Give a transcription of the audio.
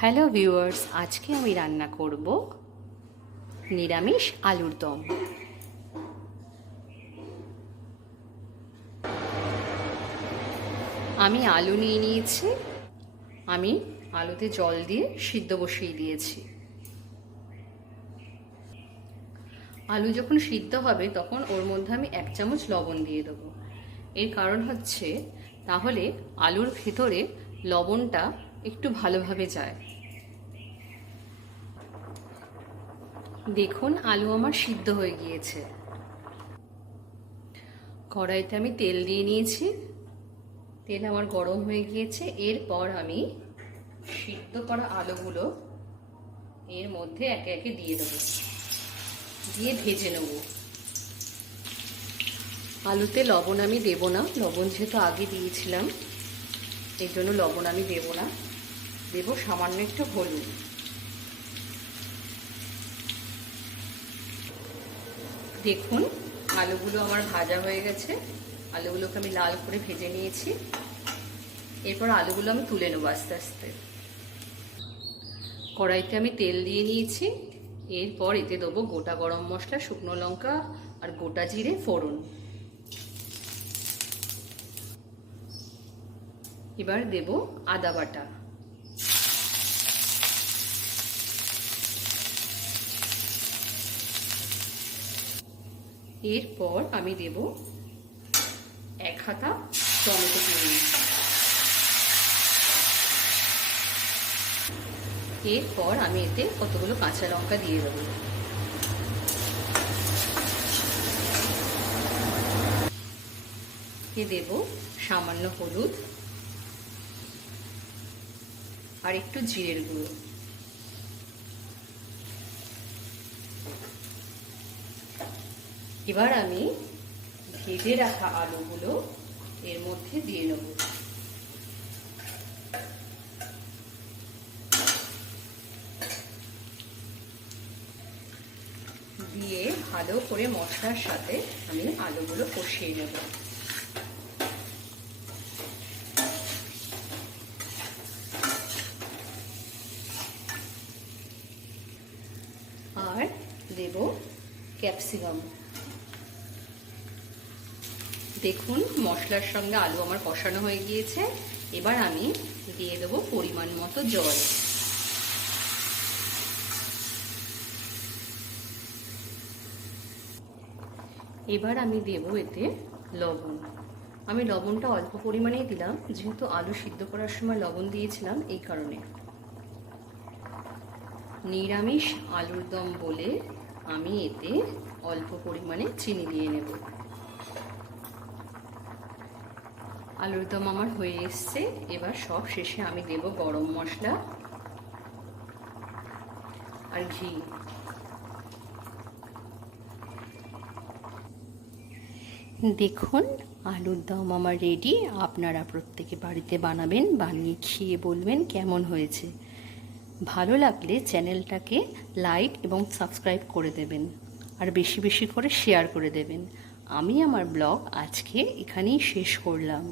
Hello viewers, আজকে আমি রান্না করব নিরামিষ আলুর দম। আমি আলু নিয়ে নিয়েছি। আমি আলুতে জল দিয়ে সিদ্ধ বসিয়ে দিয়েছি। আলু যখন সিদ্ধ হবে তখন ওর মধ্যে আমি 1 চামচ লবণ দিয়ে দেবো। এর কারণ হচ্ছে তাহলে আলুর ভেতরে লবণটা একটু ভালোভাবে যায়। দেখুন আলু আমার সিদ্ধ হয়ে গিয়েছে। কড়াইতে আমি তেল দিয়ে নিয়েছি। তেল আমার গরম হয়ে গিয়েছে। এরপর আমি সিদ্ধ করা আলুগুলো এর মধ্যে একে একে দিয়ে দেবো, দিয়ে ভেজে নেব। আলুতে লবণ আমি দেব না, লবণ যেহেতু আগে দিয়েছিলাম এর জন্য লবণ আমি দেব না। দেব সামান্য একটু হলুদ। দেখুন আলুগুলো আমার ভাজা হয়ে গেছে। আলুগুলোকে আমি লাল করে ভেজে নিয়েছি। এরপর আলুগুলো আমি তুলে নেবো আস্তে আস্তে। কড়াইতে আমি তেল দিয়ে নিয়েছি। এরপর এতে দেবো গোটা গরম মশলা, শুকনো লঙ্কা আর গোটা জিরে ফোড়ন। এবার দেব আদা বাটা। এরপর আমি দেব 1 হাতা টমেটো কুচি। এরপর আমি এতে কতগুলো কাঁচা লঙ্কা দিয়ে দেবো। দেব সামান্য হলুদ আর একটু জিরের গুঁড়ো। এবার আমি ভেজে রাখা আলুগুলো এর মধ্যে দিয়ে নেব। দিয়ে ভালো করে মশলার সাথে আমি আলুগুলো কষিয়ে নেব। আর দেব ক্যাপসিকাম। দেখুন মশলার সঙ্গে আলু আমার কষানো হয়ে গিয়েছে। এবার আমি দিয়ে দেব পরিমাণ মতো জল। এবার আমি দেব এতে লবণ। আমি লবণটা অল্প পরিমাণেই দিলাম, যেহেতু আলু সিদ্ধ করার সময় লবণ দিয়েছিলাম এই কারণে। নিরামিষ আলুর দম বলে আমি এতে অল্প পরিমাণে চিনি দিয়ে নেব। আলুর দম আমার হয়ে এসছে। এবার সব শেষে আমি দেব গরম মশলা আর ঘি। দেখুন আলুর দম আমার রেডি। আপনারা প্রত্যেকে বাড়িতে বানাবেন, বানিয়ে খেয়ে বলবেন কেমন হয়েছে। ভালো লাগলে চ্যানেলটাকে লাইক এবং সাবস্ক্রাইব করে দেবেন আর বেশি বেশি করে শেয়ার করে দেবেন। আমি আমার ব্লগ আজকে এখানেই শেষ করলাম।